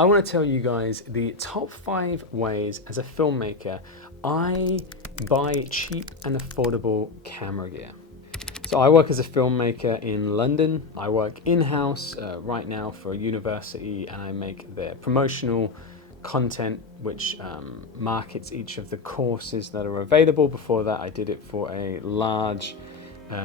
I want to tell you guys the top 5 ways as a filmmaker I buy cheap and affordable camera gear. So I work as a filmmaker in London. I work in-house right now for a university, and I make their promotional content which markets each of the courses that are available. Before that I did it for a large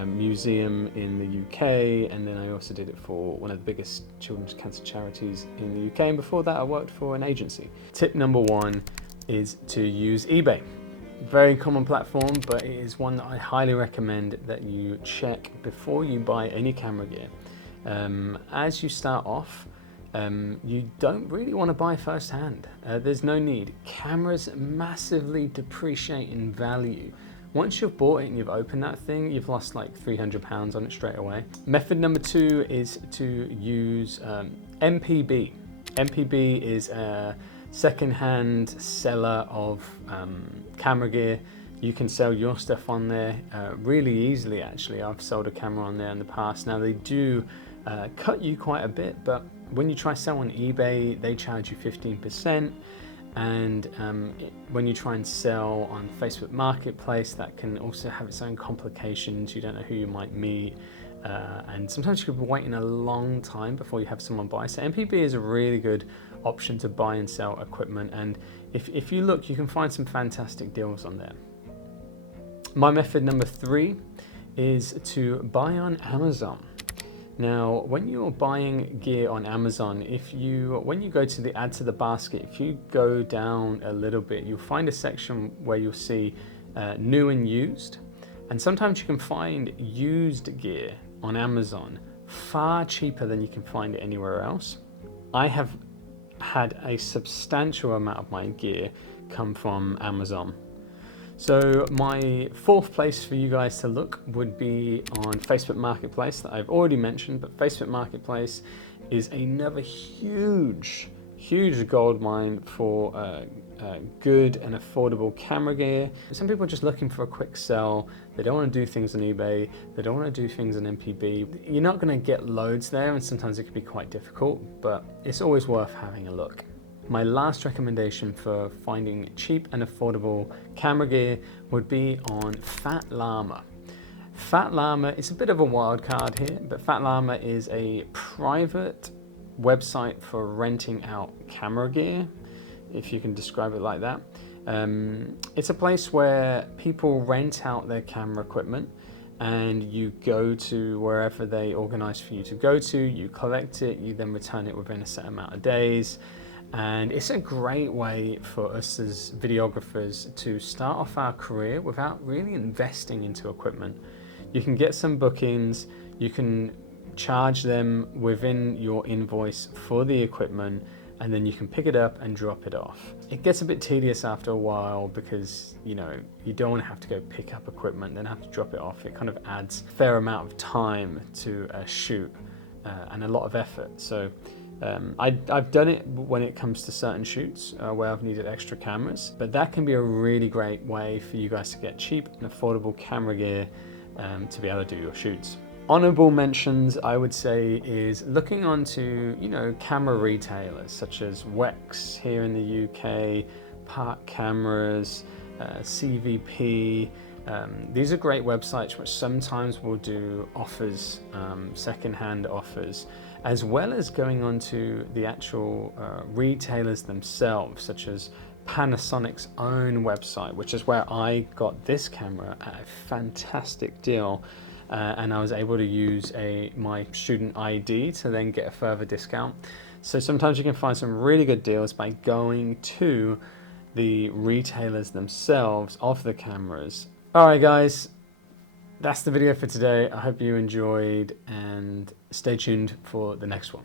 museum in the UK, and then I also did it for one of the biggest children's cancer charities in the UK, and before that I worked for an agency. Tip number 1 is to use eBay. Very common platform, but it is one that I highly recommend that you check before you buy any camera gear. As you start off, you don't really want to buy firsthand. There's no need. Cameras massively depreciate in value. Once you've bought it and you've opened that thing, you've lost like £300 on it straight away. Method number 2 is to use MPB. MPB is a second-hand seller of camera gear. You can sell your stuff on there really easily, actually. I've sold a camera on there in the past. Now they do cut you quite a bit, but when you try to sell on eBay, they charge you 15%. And when you try and sell on Facebook Marketplace, that can also have its own complications. You don't know who you might meet, and sometimes you could be waiting a long time before you have someone buy. So MPB is a really good option to buy and sell equipment, and if you look, you can find some fantastic deals on there. My method number 3 is to buy on Amazon. Now, when you're buying gear on Amazon, when you go to the add to the basket, if you go down a little bit, you'll find a section where you'll see new and used. And sometimes you can find used gear on Amazon far cheaper than you can find it anywhere else. I have had a substantial amount of my gear come from Amazon. So my 4th place for you guys to look would be on Facebook Marketplace, that I've already mentioned, but Facebook Marketplace is another huge gold mine for good and affordable camera gear. Some people are just looking for a quick sell. They don't want to do things on eBay. They don't want to do things on MPB. You're not going to get loads there, and sometimes it can be quite difficult, but it's always worth having a look. My last recommendation for finding cheap and affordable camera gear would be on Fatlama. Fatlama is a bit of a wild card here, but Fatlama is a private website for renting out camera gear, if you can describe it like that. It's a place where people rent out their camera equipment, and you go to wherever they organize for you to go to, you collect it, you then return it within a set amount of days. And it's a great way for us as videographers to start off our career without really investing into equipment. You can get some bookings, you can charge them within your invoice for the equipment, and then you can pick it up and drop it off. It gets a bit tedious after a while because you don't want to have to go pick up equipment then have to drop it off. It kind of adds a fair amount of time to a shoot and a lot of effort. So I've done it when it comes to certain shoots where I've needed extra cameras, but that can be a really great way for you guys to get cheap and affordable camera gear to be able to do your shoots. Honorable mentions, I would say, is looking onto camera retailers such as Wex here in the UK, Park Cameras, CVP. These are great websites which sometimes will do offers, second-hand offers, as well as going onto the actual retailers themselves, such as Panasonic's own website, which is where I got this camera at a fantastic deal, and I was able to use my student ID to then get a further discount. So sometimes you can find some really good deals by going to the retailers themselves of the cameras. Alright guys, that's the video for today. I hope you enjoyed, and stay tuned for the next one.